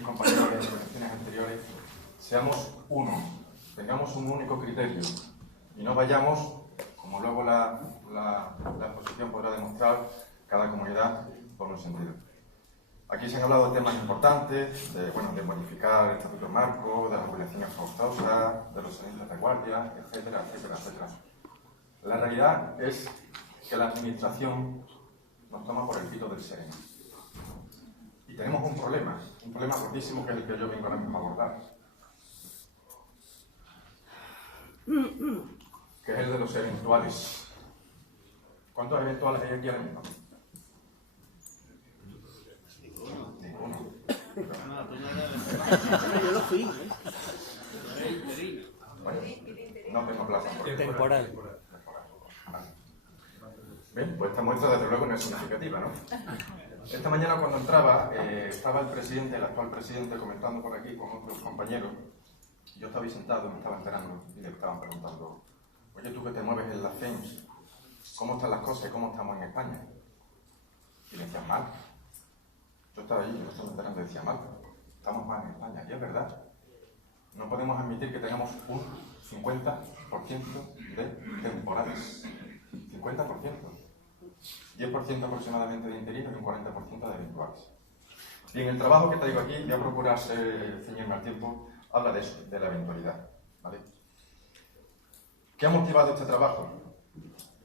mis compañeros de intervenciones anteriores, seamos uno, tengamos un único criterio y no vayamos, como luego la exposición podrá demostrar, cada comunidad por un sentido. Aquí se han hablado de temas importantes, de modificar el estatuto marco, de las jubilaciones forzosas, de los servicios de guardia, etcétera, etcétera, etcétera. La realidad es que la administración nos toma por el pito del sereno. Y tenemos un problema gordísimo que es el que yo vengo ahora mismo a abordar, que es el de los eventuales. ¿Cuántos eventuales hay aquí ahora mismo? Ninguno. Yo lo fui. Bueno, no tengo plaza. Temporal. Bien, pues esta muestra desde luego no es significativa, ¿no? Esta mañana cuando entraba, estaba el actual presidente, comentando por aquí con otros compañeros. Yo estaba ahí sentado, me estaba enterando y le estaban preguntando: oye, tú que te mueves en la FEMS, ¿cómo están las cosas y cómo estamos en España? Y le decían: mal. Yo estaba ahí, me estaba enterando y decía: mal, estamos mal en España. Y es verdad, no podemos admitir que tengamos un 50% de temporales. 50%. 10% aproximadamente de interinos y un 40% de eventuales. Bien, el trabajo que traigo aquí, voy a procurar ceñirme al tiempo, habla de eso, de la eventualidad, ¿vale? ¿Qué ha motivado este trabajo?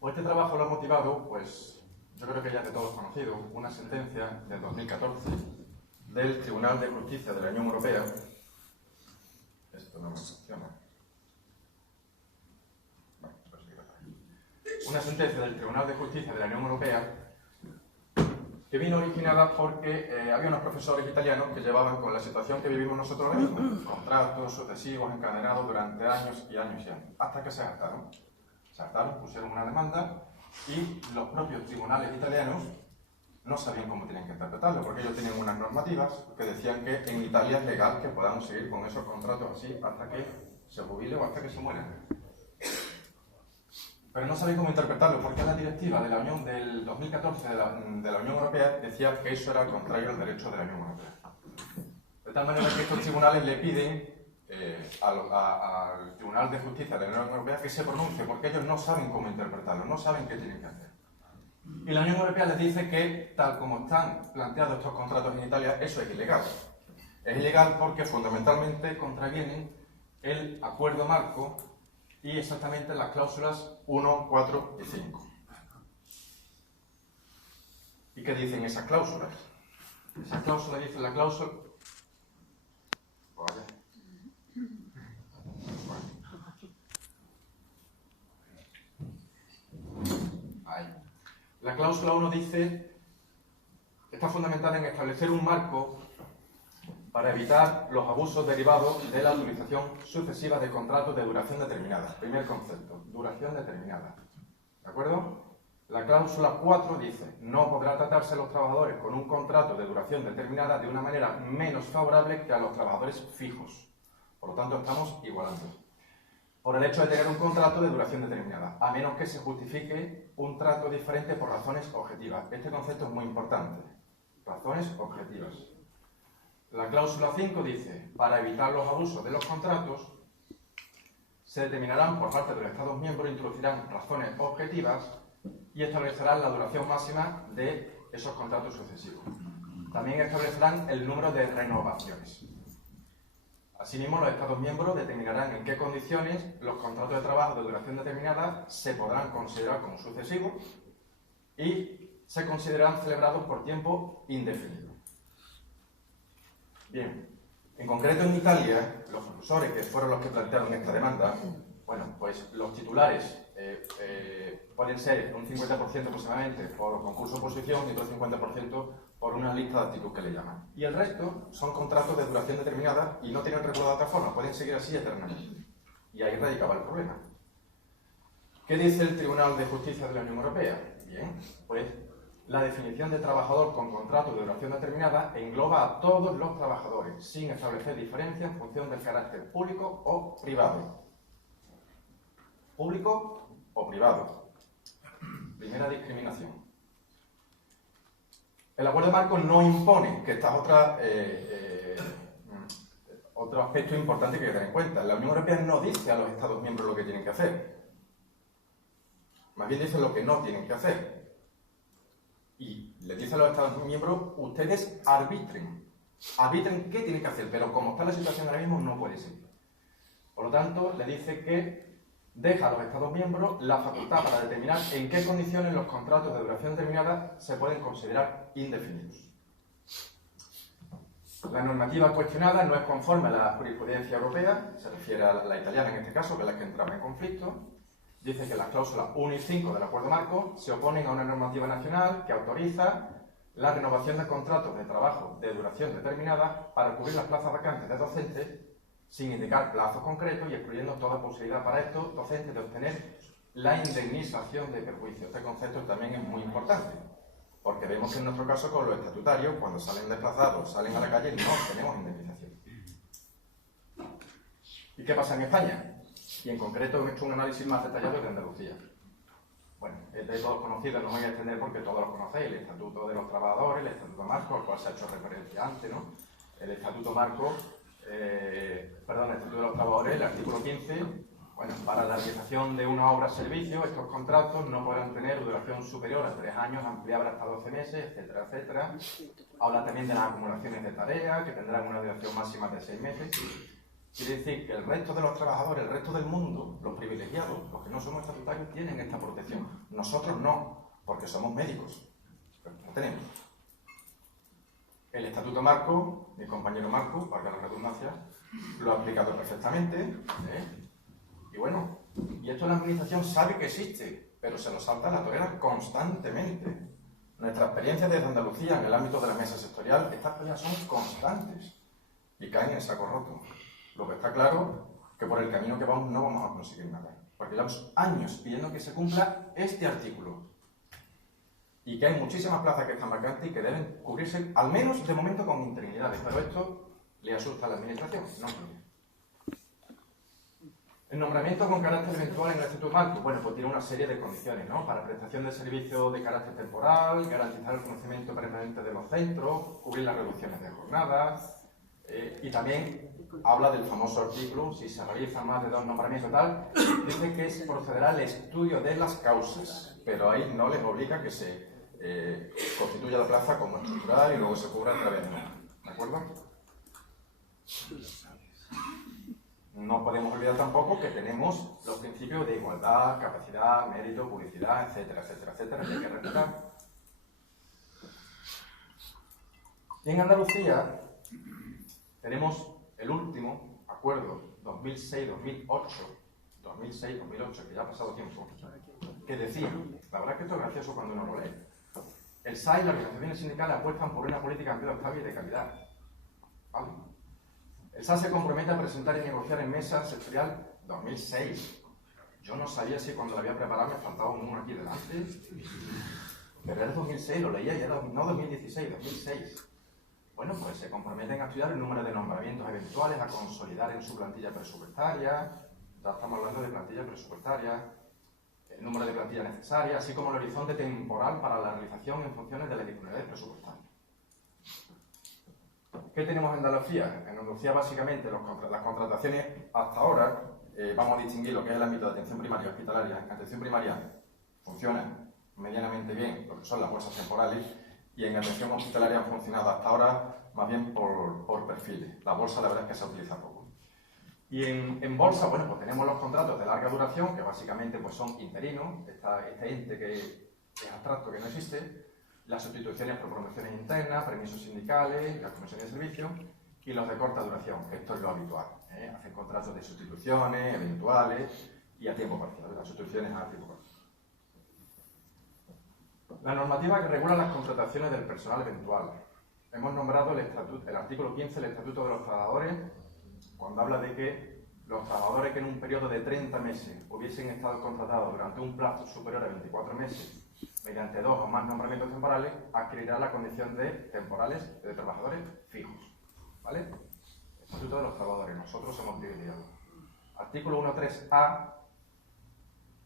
Pues este trabajo lo ha motivado, pues, yo creo que ya de todos conocido, una sentencia del 2014 del Tribunal de Justicia de la Unión Europea. Esto no me funciona. Una sentencia del Tribunal de Justicia de la Unión Europea que vino originada porque había unos profesores italianos que llevaban con la situación que vivimos nosotros ahora mismo, contratos sucesivos encadenados durante años y años y años, hasta que se hartaron. Se hartaron, pusieron una demanda y los propios tribunales italianos no sabían cómo tenían que interpretarlo, porque ellos tienen unas normativas que decían que en Italia es legal que podamos seguir con esos contratos así hasta que se jubile o hasta que se mueran. Pero no sabían cómo interpretarlo, porque la directiva de la Unión del 2014 de la Unión Europea decía que eso era contrario al derecho de la Unión Europea. De tal manera que estos tribunales le piden al Tribunal de Justicia de la Unión Europea que se pronuncie, porque ellos no saben cómo interpretarlo, no saben qué tienen que hacer. Y la Unión Europea les dice que, tal como están planteados estos contratos en Italia, eso es ilegal. Es ilegal porque fundamentalmente contravienen el acuerdo marco y exactamente las cláusulas 1, 4 y 5. ¿Y qué dicen esas cláusulas? Esas cláusulas dicen la cláusula... Vaya. Ahí. La cláusula 1 dice, está fundamentada en establecer un marco para evitar los abusos derivados de la utilización sucesiva de contratos de duración determinada. Primer concepto, duración determinada. ¿De acuerdo? La cláusula 4 dice, no podrá tratarse a los trabajadores con un contrato de duración determinada de una manera menos favorable que a los trabajadores fijos. Por lo tanto, estamos igualando. Por el hecho de tener un contrato de duración determinada, a menos que se justifique un trato diferente por razones objetivas. Este concepto es muy importante. Razones objetivas. La cláusula 5 dice, para evitar los abusos de los contratos, se determinarán por parte de los Estados miembros, introducirán razones objetivas y establecerán la duración máxima de esos contratos sucesivos. También establecerán el número de renovaciones. Asimismo, los Estados miembros determinarán en qué condiciones los contratos de trabajo de duración determinada se podrán considerar como sucesivos y se considerarán celebrados por tiempo indefinido. Bien, en concreto en Italia, los profesores que fueron los que plantearon esta demanda, bueno, pues los titulares pueden ser un 50% aproximadamente por concurso-oposición y otro 50% por una lista de aptitud que le llaman. Y el resto son contratos de duración determinada y no tienen regulado de otra forma, pueden seguir así eternamente. Y ahí radicaba el problema. ¿Qué dice el Tribunal de Justicia de la Unión Europea? Bien, pues la definición de trabajador con contrato de duración determinada engloba a todos los trabajadores, sin establecer diferencia en función del carácter público o privado. Público o privado. Primera discriminación. El acuerdo marco no impone, que esta es otra otro aspecto importante que hay que tener en cuenta. La Unión Europea no dice a los Estados miembros lo que tienen que hacer. Más bien dice lo que no tienen que hacer. Y le dice a los Estados miembros, ustedes arbitren. Arbitren qué tienen que hacer, pero como está la situación ahora mismo, no puede ser. Por lo tanto, le dice que deja a los Estados miembros la facultad para determinar en qué condiciones los contratos de duración determinada se pueden considerar indefinidos. La normativa cuestionada no es conforme a la jurisprudencia europea, se refiere a la italiana en este caso, que es la que entraba en conflicto. Dice que las cláusulas 1 y 5 del acuerdo marco se oponen a una normativa nacional que autoriza la renovación de contratos de trabajo de duración determinada para cubrir las plazas vacantes de docentes sin indicar plazos concretos y excluyendo toda posibilidad para estos docentes de obtener la indemnización de perjuicio. Este concepto también es muy importante, porque vemos que en nuestro caso con los estatutarios, cuando salen desplazados, salen a la calle, no tenemos indemnización. ¿Y qué pasa en España? Y en concreto hemos hecho un análisis más detallado de Andalucía. Bueno, es de todos conocidos, no me voy a extender porque todos lo conocéis, el Estatuto de los Trabajadores, el Estatuto Marco, al cual se ha hecho referencia antes, ¿no? El Estatuto Marco, el Estatuto de los Trabajadores, el artículo 15, bueno, para la realización de una obra o servicio, estos contratos no podrán tener duración superior a 3 años, ampliable hasta 12 meses, etcétera, etcétera. Habla también de las acumulaciones de tareas, que tendrán una duración máxima de 6 meses. Quiere decir que el resto de los trabajadores, el resto del mundo, los privilegiados, los que no somos estatutarios, tienen esta protección. Nosotros no, porque somos médicos. Pero no tenemos. El Estatuto Marco, mi compañero Marco, para la redundancia, lo ha aplicado perfectamente. Y bueno, y esto la administración sabe que existe, pero se lo salta a la torera constantemente. Nuestra experiencia desde Andalucía en el ámbito de la mesa sectorial, estas peleas son constantes y caen en saco roto. Lo que está claro es que por el camino que vamos no vamos a conseguir nada, porque llevamos años pidiendo que se cumpla este artículo y que hay muchísimas plazas que están vacantes y que deben cubrirse, al menos de momento, con interinidades, pero esto le asusta a la administración, no quiere. El nombramiento con carácter eventual en el Estatuto Marco, bueno, pues tiene una serie de condiciones, ¿no? Para prestación de servicio de carácter temporal, garantizar el conocimiento permanente de los centros, cubrir las reducciones de jornadas, y también habla del famoso artículo, si se realizan más de 2 nombramientos tal, dice que se procederá al estudio de las causas, pero ahí no les obliga que se constituya la plaza como estructural y luego se cubra a través de una. ¿De acuerdo? No podemos olvidar tampoco que tenemos los principios de igualdad, capacidad, mérito, publicidad, etcétera, etcétera, etcétera, que hay que respetar. Y en Andalucía tenemos el último acuerdo 2006-2008, que ya ha pasado tiempo, que decía, la verdad es que esto es gracioso cuando uno lo lee, el SAI y las organizaciones sindicales apuestan por una política de empleo estable y de calidad. ¿Vale? El SAI se compromete a presentar y negociar en mesa sectorial 2006. Yo no sabía si cuando la había preparado me faltaba uno aquí delante, pero era 2006, lo leía y era no 2016, 2006. Bueno, pues se comprometen a estudiar el número de nombramientos eventuales, a consolidar en su plantilla presupuestaria, ya estamos hablando de plantilla presupuestaria, el número de plantilla necesaria, así como el horizonte temporal para la realización en funciones de las disponibilidades presupuestarias. ¿Qué tenemos en Andalucía? En Andalucía, básicamente, las contrataciones hasta ahora, vamos a distinguir lo que es el ámbito de atención primaria hospitalaria. En atención primaria funciona medianamente bien lo que son las bolsas temporales, y en atención hospitalaria han funcionado hasta ahora más bien por perfiles. La bolsa, la verdad es que se utiliza poco. Y en bolsa, bueno, pues tenemos los contratos de larga duración, que básicamente pues son interinos, este ente que es abstracto, que no existe, las sustituciones por promociones internas, permisos sindicales, las comisiones de servicio, y los de corta duración, que esto es lo habitual. Hacen contratos de sustituciones, eventuales y a tiempo parcial, las sustituciones a tiempo parcial. La normativa que regula las contrataciones del personal eventual. Hemos nombrado el artículo 15 del Estatuto de los Trabajadores, cuando habla de que los trabajadores que en un periodo de 30 meses hubiesen estado contratados durante un plazo superior a 24 meses mediante 2 o más nombramientos temporales, adquirirán la condición de temporales, de trabajadores fijos. ¿Vale? Estatuto de los Trabajadores, nosotros somos privilegiados. Artículo 1.3a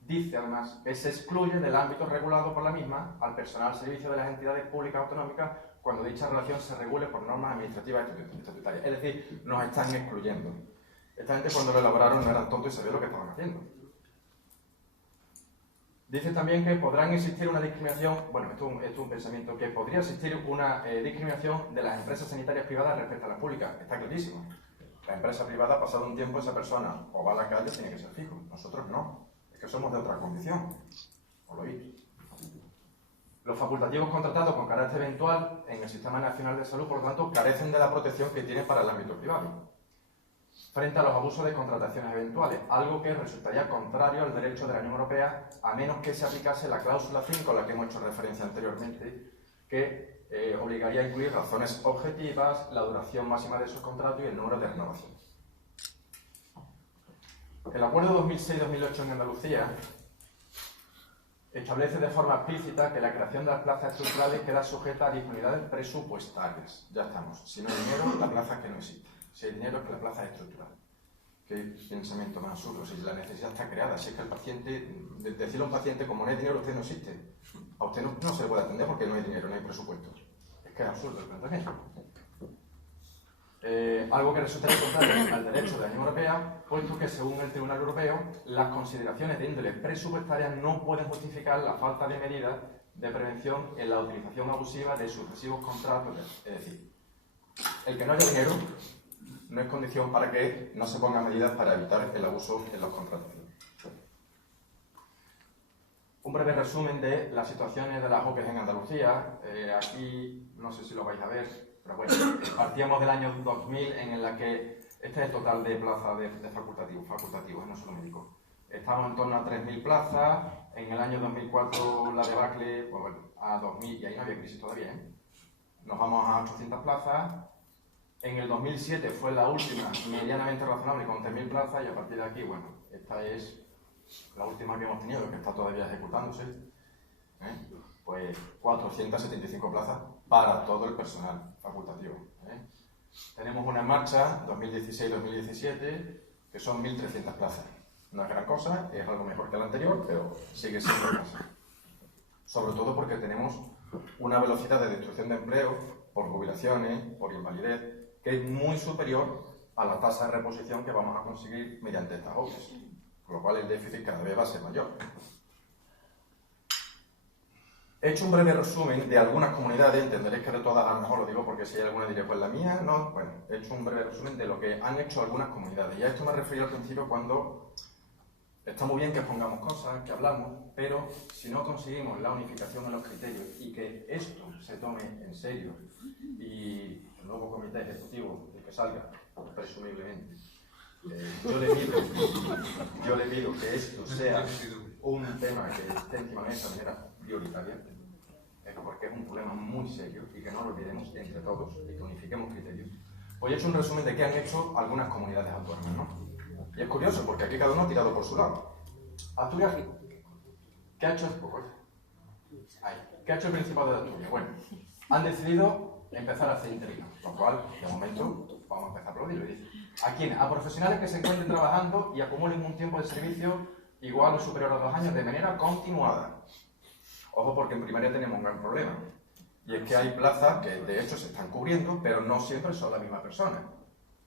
dice además que se excluye del ámbito regulado por la misma al personal al servicio de las entidades públicas autonómicas cuando dicha relación se regule por normas administrativas estatutarias. Es decir, nos están excluyendo. Esta gente cuando lo elaboraron no eran tontos y sabían lo que estaban haciendo. Dice también que podrán existir una discriminación, bueno, esto es un pensamiento, que podría existir una discriminación de las empresas sanitarias privadas respecto a las públicas. Está clarísimo. La empresa privada, pasado un tiempo, esa persona o va a la calle, tiene que ser fijo. Nosotros no. Es que somos de otra condición. Os lo oís. Los facultativos contratados con carácter eventual en el Sistema Nacional de Salud, por lo tanto, carecen de la protección que tienen para el ámbito privado. Frente a los abusos de contrataciones eventuales, algo que resultaría contrario al derecho de la Unión Europea, a menos que se aplicase la cláusula 5, a la que hemos hecho referencia anteriormente, que obligaría a incluir razones objetivas, la duración máxima de esos contratos y el número de renovación. El Acuerdo 2006-2008 en Andalucía establece de forma explícita que la creación de las plazas estructurales queda sujeta a disponibilidades presupuestarias. Ya estamos. Si no hay dinero, la plaza es que no existe. Si hay dinero, es que la plaza es estructural. Qué pensamiento más absurdo. Si la necesidad está creada, si es que el paciente, decirle a un paciente, como no hay dinero, usted no existe. A usted no se le puede atender porque no hay dinero, no hay presupuesto. Es que es absurdo el planteamiento. Algo que resultaría contrario al derecho de la Unión Europea, puesto que según el Tribunal Europeo, las consideraciones de índole presupuestaria no pueden justificar la falta de medidas de prevención en la utilización abusiva de sucesivos contratos. Es decir, el que no haya dinero no es condición para que no se pongan medidas para evitar el abuso en los contratos. Un breve resumen de las situaciones de las OPEs en Andalucía. Aquí, no sé si lo vais a ver, pero bueno, partíamos del año 2000 en la que este es el total de plazas de facultativos, no solo médicos. Estamos en torno a 3.000 plazas, en el año 2004 la debacle, pues bueno, a 2.000, y ahí no había crisis todavía, ¿eh? Nos vamos a 800 plazas. En el 2007 fue la última medianamente razonable con 3.000 plazas y a partir de aquí, bueno, esta es la última que hemos tenido, que está todavía ejecutándose, pues 475 plazas para todo el personal facultativo. Tenemos una en marcha, 2016-2017, que son 1.300 plazas. No es gran cosa, es algo mejor que la anterior, pero sigue siendo plazas. Sobre todo porque tenemos una velocidad de destrucción de empleo por jubilaciones, por invalidez, que es muy superior a la tasa de reposición que vamos a conseguir mediante estas OPEs, con lo cual el déficit cada vez va a ser mayor. He hecho un breve resumen de algunas comunidades, entenderéis que de todas a lo mejor lo digo porque si hay alguna diré, pues la mía, no, bueno, he hecho un breve resumen de lo que han hecho algunas comunidades. Y a esto me referí al principio cuando está muy bien que pongamos cosas, que hablamos, pero si no conseguimos la unificación en los criterios y que esto se tome en serio y el nuevo comité ejecutivo, el que salga, presumiblemente, yo le pido que esto sea un tema que esté encima de esa manera prioritaria, porque es un problema muy serio y que no lo olvidemos entre todos y que unifiquemos criterios. Hoy he hecho un resumen de qué han hecho algunas comunidades autónomas, ¿no? Y es curioso porque aquí cada uno ha tirado por su lado. Asturias, ¿qué ha hecho? ¿Qué ha hecho el Principado de Asturias? Bueno, han decidido empezar a hacer interinos, lo cual, de momento, vamos a empezar a aplaudirlo. ¿A quién? A profesionales que se encuentren trabajando y acumulen un tiempo de servicio igual o superior a 2 años de manera continuada. Ojo, porque en primaria tenemos un gran problema. Y es que hay plazas que de hecho se están cubriendo, pero no siempre son la misma persona.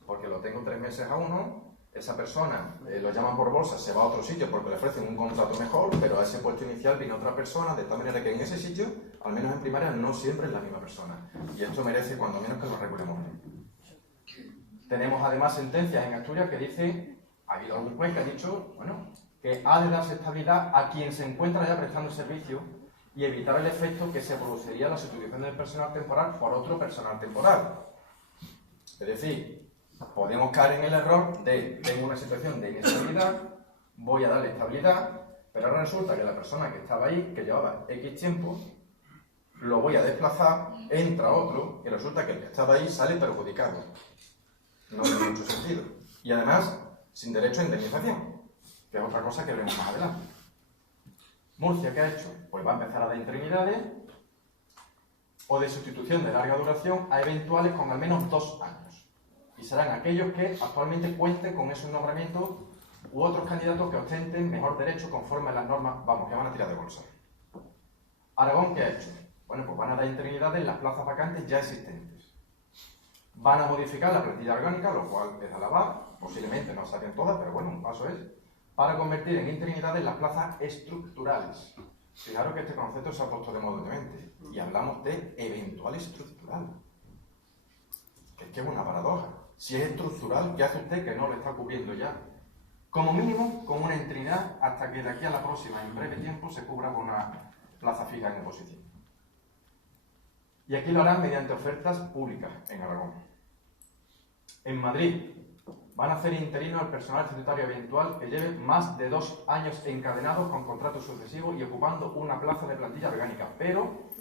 Porque lo tengo 3 meses a uno, esa persona lo llaman por bolsa, se va a otro sitio porque le ofrecen un contrato mejor, pero a ese puesto inicial viene otra persona, de tal manera que en ese sitio, al menos en primaria, no siempre es la misma persona. Y esto merece cuando menos que lo regulemos bien. Tenemos además sentencias en Asturias que dice, ha habido algún juez que ha dicho, bueno, que ha de darse estabilidad a quien se encuentra ya prestando servicio y evitar el efecto que se produciría la sustitución del personal temporal por otro personal temporal. Es decir, podemos caer en el error de, tengo una situación de inestabilidad, voy a darle estabilidad, pero ahora resulta que la persona que estaba ahí, que llevaba X tiempo, lo voy a desplazar, entra otro, y resulta que el que estaba ahí sale perjudicado. No tiene mucho sentido. Y además, sin derecho a indemnización, que es otra cosa que veremos más adelante. Murcia, ¿qué ha hecho? Pues va a empezar a dar interinidades o de sustitución de larga duración a eventuales con al menos 2 años. Y serán aquellos que actualmente cuenten con esos nombramientos u otros candidatos que ostenten mejor derecho conforme a las normas, vamos, que van a tirar de bolsa. Aragón, ¿qué ha hecho? Bueno, pues van a dar interinidades en las plazas vacantes ya existentes. Van a modificar la plantilla orgánica, lo cual es alabar, posiblemente no saquen todas, pero bueno, un paso es, para convertir en interinidades las plazas estructurales. Fijaros que este concepto se ha puesto de moda últimamente, y hablamos de eventual estructural. Que es que es una paradoja. Si es estructural, ¿qué hace usted que no lo está cubriendo ya? Como mínimo, con una interinidad, hasta que de aquí a la próxima, en breve tiempo, se cubra con una plaza fija en oposición. Y aquí lo harán mediante ofertas públicas en Aragón. En Madrid van a hacer interino al personal statutario eventual que lleve más de 2 años encadenados con contratos sucesivos y ocupando una plaza de plantilla orgánica. Pero,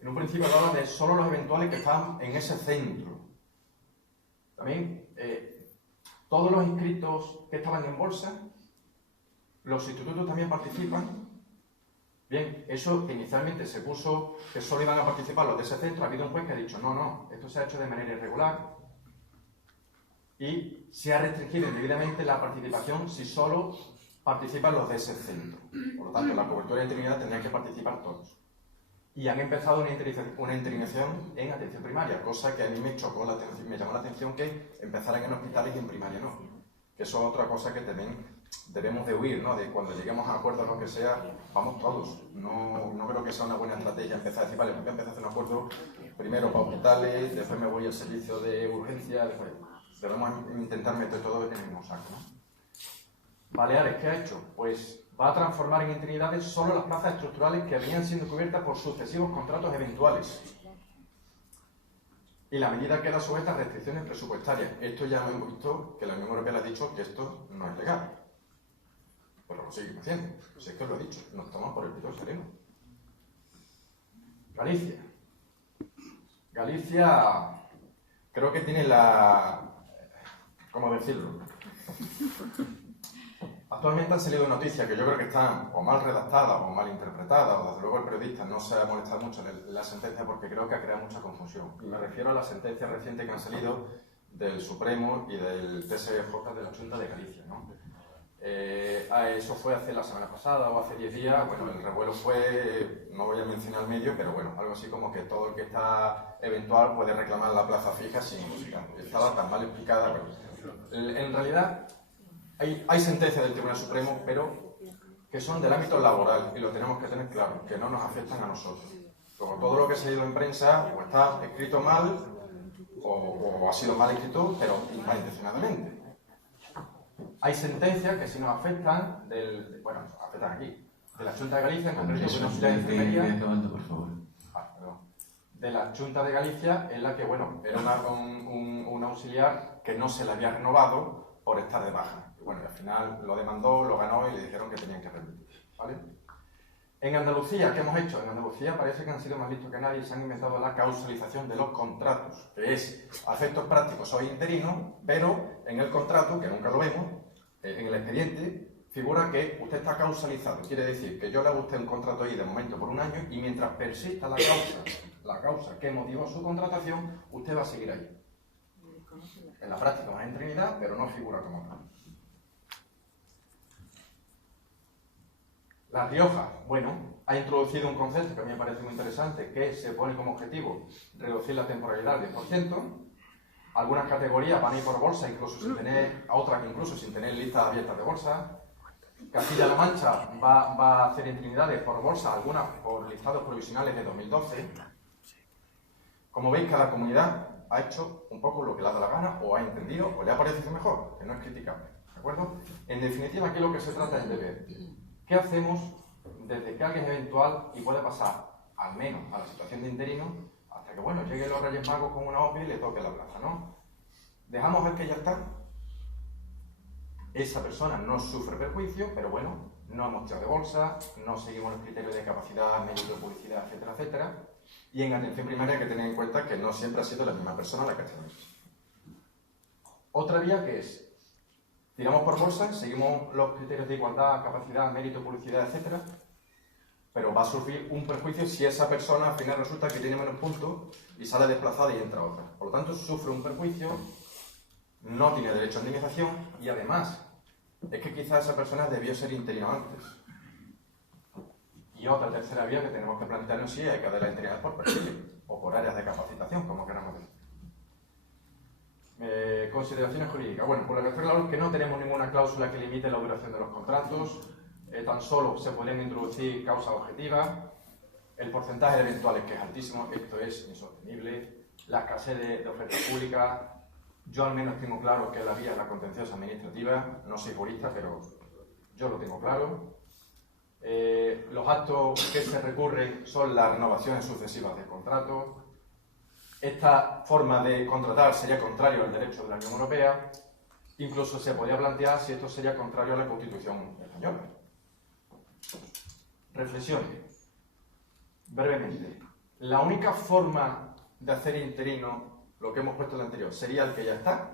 en un principio hablaba de solo los eventuales que están en ese centro. También, todos los inscritos que estaban en bolsa, los institutos también participan. Bien, eso que inicialmente se puso que solo iban a participar los de ese centro, ha habido un juez que ha dicho no, esto se ha hecho de manera irregular y se ha restringido indebidamente la participación si solo participan los de ese centro. Por lo tanto, en la cobertura de interinidad tendrían que participar todos. Y han empezado una interinación en atención primaria, cosa que a mí me chocó la atención, me llamó la atención que empezaran en hospitales y en primaria no. Que eso es otra cosa que también debemos de huir, ¿no? De cuando lleguemos a acuerdos o lo que sea, vamos todos. No creo que sea una buena estrategia empezar a decir, vale, voy a empezar a hacer un acuerdo primero para hospitales, después me voy al servicio de urgencia, después debemos intentar meter todo en el mismo saco, ¿no? Baleares, ¿qué ha hecho? Pues va a transformar en interinidades solo las plazas estructurales que venían siendo cubiertas por sucesivos contratos eventuales. Y la medida queda sujeta a restricciones presupuestarias. Esto ya hemos visto que la Unión Europea le ha dicho que esto no es legal. Pero lo seguimos haciendo. Si es que os lo he dicho, nos tomamos por el pito sereno. Galicia. Galicia creo que tiene la... ¿cómo decirlo? Actualmente han salido noticias que yo creo que están o mal redactadas o mal interpretadas, o desde luego el periodista no se ha molestado mucho en la sentencia porque creo que ha creado mucha confusión. Y me refiero a las sentencias recientes que han salido del Supremo y del TSJ de la Junta de Galicia, ¿no? Eso fue hace la semana pasada o hace 10 días. Bueno, el revuelo fue, no voy a mencionar el medio, pero bueno, algo así como que todo el que está eventual puede reclamar la plaza fija sin música. Estaba tan mal explicada, pero en realidad hay sentencias del Tribunal Supremo, pero que son del ámbito laboral y lo tenemos que tener claro, que no nos afectan a nosotros. Como todo lo que ha salido en prensa o está escrito mal o ha sido mal escrito, pero malintencionadamente. Hay sentencias que sí nos afectan, bueno, afectan aquí, de la Junta de Galicia, en concreto de una auxiliar de enfermería. Por favor. De la Junta de Galicia, en la que, bueno, era un auxiliar que no se le había renovado por estar de baja. Y bueno, al final lo demandó, lo ganó y le dijeron que tenían que remitir, ¿vale? En Andalucía, ¿qué hemos hecho? En Andalucía parece que han sido más listos que nadie y se han inventado la causalización de los contratos, que es, a efectos prácticos, soy interino, pero en el contrato, que nunca lo vemos, en el expediente, figura que usted está causalizado. Quiere decir que yo le hago a usted un contrato ahí de momento por 1 año y mientras persista la causa que motivó su contratación, usted va a seguir ahí. En la práctica va en interinidad, pero no figura como tal. La Rioja, bueno, ha introducido un concepto que a mí me parece muy interesante, que se pone como objetivo reducir la temporalidad al 10%. Algunas categorías van a ir por bolsa, incluso sin tener, a otras incluso sin tener listas abiertas de bolsa. Castilla-La Mancha va a hacer interinidades por bolsa, algunas por listados provisionales de 2012. Como veis, cada comunidad ha hecho un poco lo que le ha dado la gana, o ha entendido, o le ha parecido mejor, que no es criticable, ¿de acuerdo? En definitiva, aquí lo que se trata es de ver qué hacemos desde que alguien es eventual y puede pasar, al menos, a la situación de interino, hasta que, bueno, lleguen los Reyes Magos con una OPI y le toque la plaza, ¿no? Dejamos al que ya está. Esa persona no sufre perjuicio, pero bueno, no hemos tirado de bolsa, no seguimos los criterios de capacidad, medios de publicidad, etcétera, etcétera. Y en atención primaria hay que tener en cuenta que no siempre ha sido la misma persona la que ha hecho eso. Otra vía que es, tiramos por bolsa, seguimos los criterios de igualdad, capacidad, mérito, publicidad, etcétera, pero va a sufrir un perjuicio si esa persona al final resulta que tiene menos puntos y sale desplazada y entra otra. Por lo tanto, sufre un perjuicio, no tiene derecho a indemnización y además es que quizás esa persona debió ser interino antes. Y otra tercera vía que tenemos que plantearnos si hay que dar la interinidad por perfil o por áreas de capacitación, como queramos decir. Consideraciones jurídicas. Bueno, por lo que está claro es que no tenemos ninguna cláusula que limite la duración de los contratos, tan solo se podrían introducir causas objetivas, el porcentaje de eventuales que es altísimo, esto es insostenible, la escasez de ofertas públicas. Yo al menos tengo claro que la vía es la contenciosa administrativa, no soy jurista, pero yo lo tengo claro. Los actos que se recurren son las renovaciones sucesivas del contrato. Esta forma de contratar sería contrario al derecho de la Unión Europea. Incluso se podría plantear si esto sería contrario a la Constitución española. Reflexiones. Brevemente. La única forma de hacer interino, lo que hemos puesto en el anterior, sería el que ya está.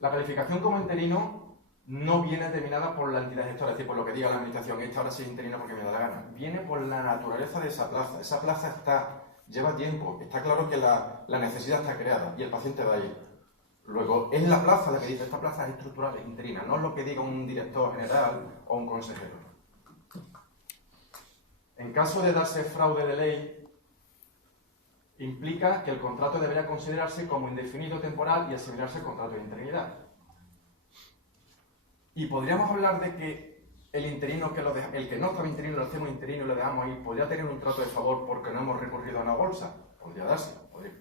La calificación como interino no viene determinada por la entidad gestora, es decir, por lo que diga la administración, esta ahora sí es interino porque me da la gana. Viene por la naturaleza de esa plaza. Esa plaza lleva tiempo, está claro que la necesidad está creada y el paciente va a ir. Luego, es la plaza la que dice, esta plaza es estructural, es interina, no es lo que diga un director general o un consejero. En caso de darse fraude de ley, implica que el contrato debería considerarse como indefinido temporal y asimilarse al contrato de interinidad. Y podríamos hablar de que el interino, el que no estaba interino, lo hacemos interino y lo dejamos ahí, podría tener un trato de favor porque no hemos recurrido a una bolsa. Podría darse,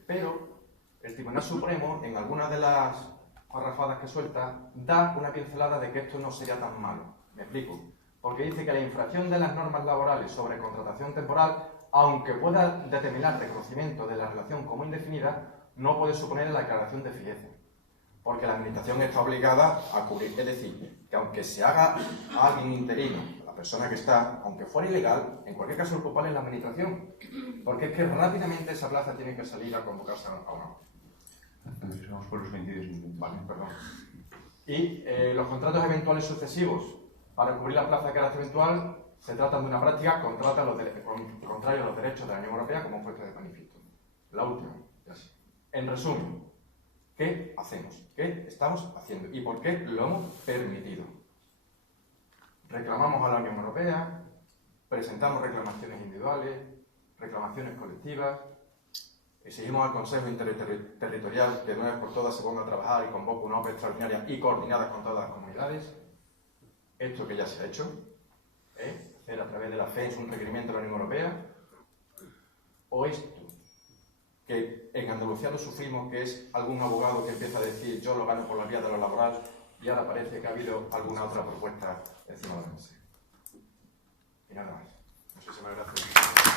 pero el Tribunal Supremo, en algunas de las parrafadas que suelta, da una pincelada de que esto no sería tan malo. Me explico. Porque dice que la infracción de las normas laborales sobre contratación temporal, aunque pueda determinar reconocimiento de la relación como indefinida, no puede suponer la declaración de fijeza. Porque la administración está obligada a cubrir. Es decir, que aunque se haga a alguien interino, la persona que está, aunque fuera ilegal, en cualquier caso el culpable es la administración. Porque es que rápidamente esa plaza tiene que salir a convocarse a una. Vamos por los 22 minutos. Vale, perdón. Y los contratos eventuales sucesivos para cubrir la plaza de carácter eventual se tratan de una práctica contraria a los derechos de la Unión Europea, como puesto de manifiesto. La última, ya sí. En resumen, ¿qué hacemos? ¿Qué estamos haciendo? ¿Y por qué lo hemos permitido? Reclamamos a la Unión Europea, presentamos reclamaciones individuales, reclamaciones colectivas, exigimos al Consejo Interterritorial que de una vez por todas se ponga a trabajar y convoque una OPE extraordinaria y coordinada con todas las comunidades. Esto que ya se ha hecho, hacer a través de la FENS un requerimiento de la Unión Europea, o esto, que en Andalucía lo sufrimos, que es algún abogado que empieza a decir yo lo gano por la vía de lo laboral y ahora parece que ha habido alguna otra propuesta encima de la mesa. Y nada más. Muchísimas gracias.